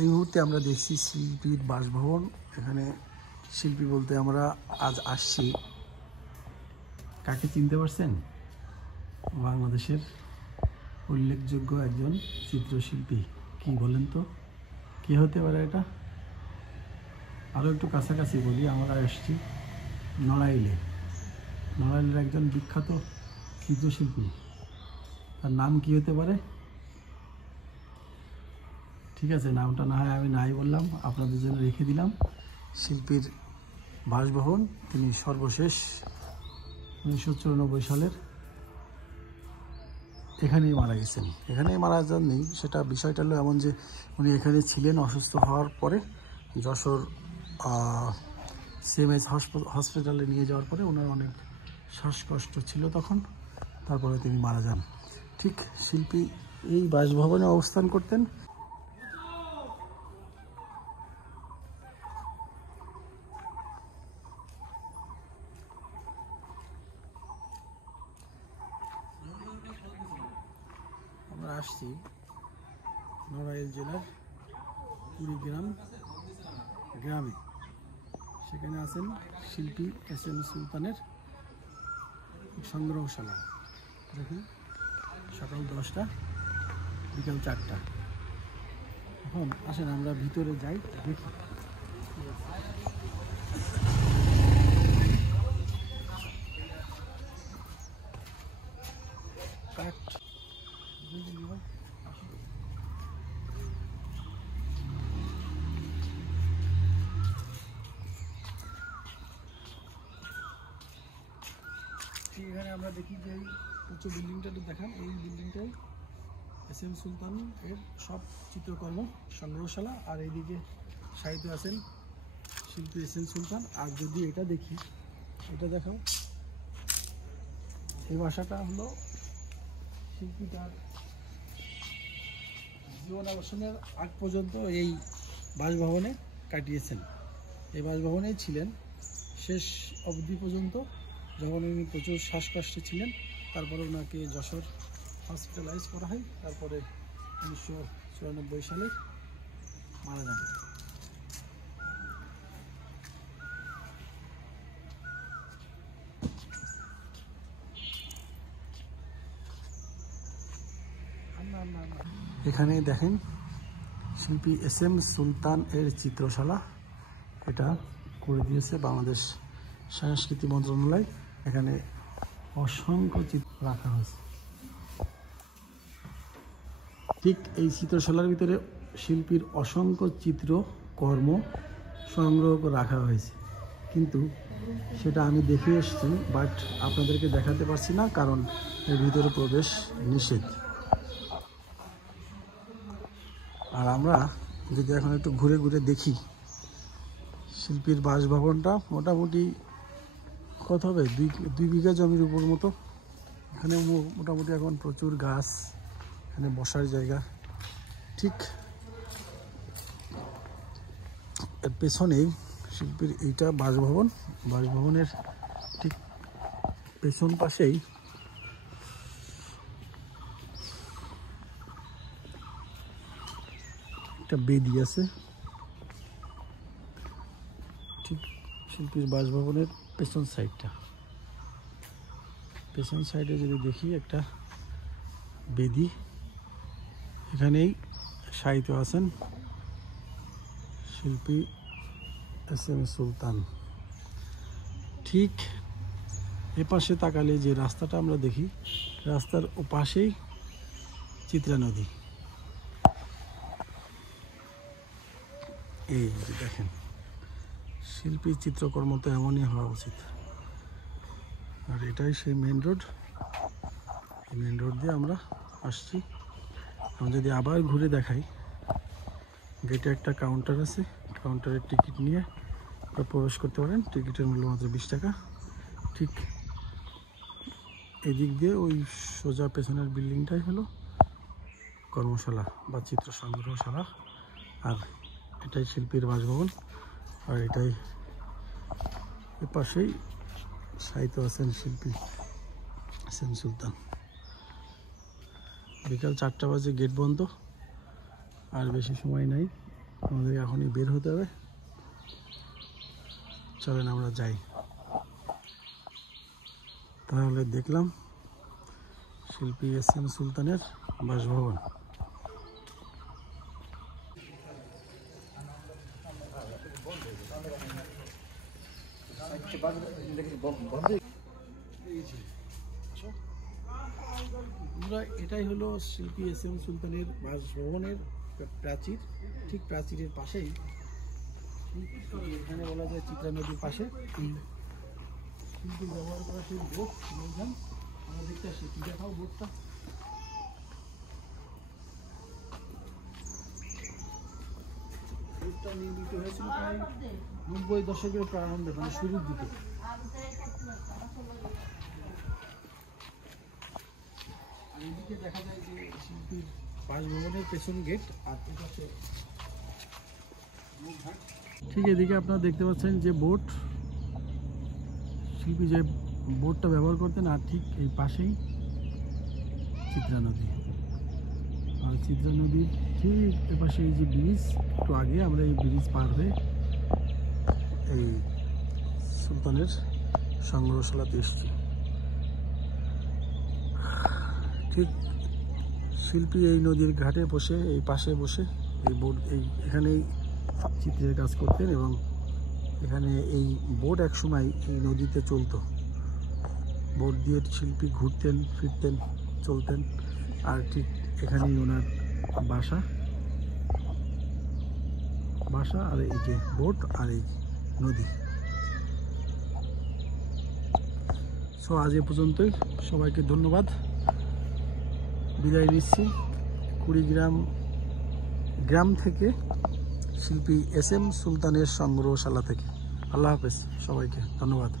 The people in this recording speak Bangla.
এই মুহূর্তে আমরা দেখছি শিল্পীর বাসভবন। এখানে শিল্পী বলতে আমরা আজ আসছি, কাকে চিনতে পারছেন? বাংলাদেশের উল্লেখযোগ্য একজন চিত্রশিল্পী। কি বলেন তো, কি হতে পারে এটা? আরও একটু কাছাকাছি বলি, আমরা এসছি নড়াইলে। নড়াইলের একজন বিখ্যাত চিত্রশিল্পী, তার নাম কি হতে পারে? ঠিক আছে, নামটা না হয় আমি নাই বললাম, আপনাদের জন্য রেখে দিলাম। শিল্পীর বাসভবন। তিনি সর্বশেষ 1994 সালের এখানেই মারা গেছেন। এখানেই মারা যান নেই, সেটা বিষয়টা হলো এমন যে উনি এখানে ছিলেন। অসুস্থ হওয়ার পরে যশোর CMS হসপিটালে নিয়ে যাওয়ার পরে ওনার অনেক শ্বাসকষ্ট ছিল তখন, তারপরে তিনি মারা যান। ঠিক শিল্পী এই বাসভবনে অবস্থান করতেন। আমরা আসছি নড়াইল জেলার কুড়িগ্রাম গ্রামে। সেখানে আছেন শিল্পী SM সুলতানের সংগ্রহশালা। দেখুন, সকাল 10টা, বিকাল 4টা। এখন আসেন আমরা ভিতরে যাই, দেখি। এখানে আমরা দেখি যে এই উচ্চ বিল্ডিংটা দেখান। এই বিল্ডিংটাই SM সুলতান এর সব চিত্রকর্ম সংগ্রহশালা। আর এইদিকে সাহিত্য আছেন শিল্পী SM সুলতান। আর যদি এটা দেখি, এটা দেখাও। এই বাসাটা হলো শিল্পী তার জীবনাবসানের আগ পর্যন্ত এই বাসভবনে কাটিয়েছেন। এই বাসভবনেই ছিলেন শেষ অবধি পর্যন্ত, যখন উনি প্রচুর শ্বাসকষ্টে ছিলেন। তারপরে ওনাকে যশোর হসপিটালাইজ করা হয়। তারপরে 1994 সালে মারা যান। এখানে দেখেন শিল্পী SM সুলতান এর চিত্রশালা। এটা করে দিয়েছে বাংলাদেশ সংস্কৃতি মন্ত্রণালয়। এখানে অসংখ্য চিত্র রাখা হয়েছে। ঠিক এই চিত্রশালার ভিতরে শিল্পীর অসংখ্য চিত্রকর্ম সংগ্রহ করে রাখা হয়েছে, কিন্তু সেটা আমি দেখে এসেছি, বাট আপনাদেরকে দেখাতে পারছি না, কারণ এর ভিতরে প্রবেশ নিষেধ। আর আমরা যদি এখন একটু ঘুরে ঘুরে দেখি, শিল্পীর বাসভবনটা মোটামুটি কত হবে, 2 বিঘা জমির উপর মতো। এখানে মোটামুটি এখন প্রচুর গাছ, এখানে বসার জায়গা। ঠিক এর পেছনেই শিল্পীর এইটা বাসভবন। বাসভবনের ঠিক পেছন পাশেই একটা বেদি আছে। ঠিক শিল্পীর বাসভবনের পেছন সাইডটা, পেছন সাইডে যদি দেখি একটা বেদি। এখানেই সাহিত্য আছেন শিল্পী SM সুলতান। ঠিক এপাশে তাকালে যে রাস্তাটা আমরা দেখি, রাস্তার ওপাশেই চিত্রা নদী। এই যে দেখেন, শিল্পীর চিত্রকর্ম তো এমনই হওয়া উচিত। আর এটাই সেই মেন রোড। এই মেন রোড দিয়ে আমরা আসছি। আমি যদি আবার ঘুরে দেখাই, গেটে একটা কাউন্টার আছে। কাউন্টারের টিকিট নিয়ে প্রবেশ করতে পারেন। টিকিটের মূল্য মাত্র 20 টাকা। ঠিক এদিক দিয়ে ওই সোজা পেছনের বিল্ডিংটাই হলো কর্মশালা বা চিত্র সংগ্রহশালা। আর এটাই শিল্পীর বাসভবন। আর এটাই এর পাশেই সাহিত্য আছেন শিল্পী SM সুলতান। বিকাল 4টা বাজে গেট বন্ধ, আর বেশি সময় নাই। আমাদের এখনই বের হতে হবে। চলেন আমরা যাই। তাহলে দেখলাম শিল্পী এস.এম. সুলতানের বাসভবন। এটাই হলো শিল্পী এস.এম. সুলতানের বাসভবনের প্রাচীর। ঠিক প্রাচীরের পাশেই, এখানে বলা যায় চিত্রা নদীর পাশে শিল্পী ব্যবহার করা সেই বোট নৌযান। আমরা দেখতে আসছি, কি দেখাও বোটটা। বোটটা নির্মিত হয়েছিল প্রায় 90 দশকের প্রারম্ভে, মানে শুরুর দিকে। এইদিকে দেখা যায় যে শিল্পীর বাসভবনের পেছন গেট, আর এপাশে ঠিক এদিকে আপনারা দেখতে পাচ্ছেন যে বোট, শিল্পী যে বোটটা ব্যবহার করতেন, আর ঠিক এই পাশেই চিত্রা নদী। আর চিত্রা নদীর ঠিক এপাশে এই যে ব্রিজ, একটু আগে আমরা এই ব্রিজ পার হয়ে এই সুলতানের সংগ্রহশালাতে এসেছি। ঠিক শিল্পী এই নদীর ঘাটে বসে, এই পাশে বসে এই বোট, এখানেই চিত্রের কাজ করতেন, এবং এখানে এই বোট একসময় এই নদীতে চলতো। বোট দিয়ে শিল্পী ঘুরতেন, ফিরতেন, চলতেন। আর ঠিক এখানেই ওনার বাসা, আর এই যে বোট আর এই নদী। সো আজ এ পর্যন্তই, সবাইকে ধন্যবাদ, বিদায় নিচ্ছি কুড়িগ্রাম গ্রাম থেকে, শিল্পী এস.এম. সুলতানের সংগ্রহশালা থেকে। আল্লাহ হাফেজ, সবাইকে ধন্যবাদ।